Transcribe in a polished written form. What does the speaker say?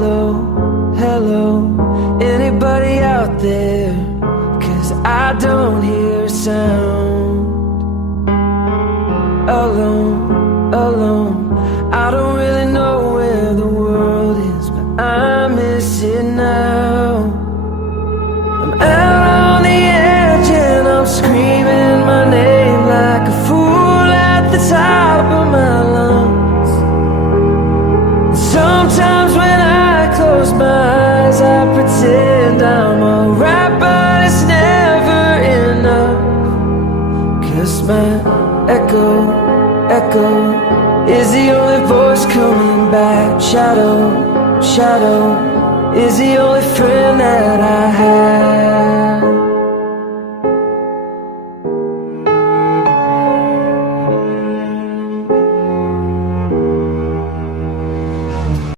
hello, hello, anybody out there? 'Cause I don't hear a sound. Alone, alone, I don't really know where the world is, but I miss it now. I'm out on the edge and I'm screaming my name like a fool at the top of my lungs. And sometimes when I close my eyes, I pretend I'm alright, but it's never enough. 'Cause my echo is the only voice coming back. Shadow is the only friend that I have.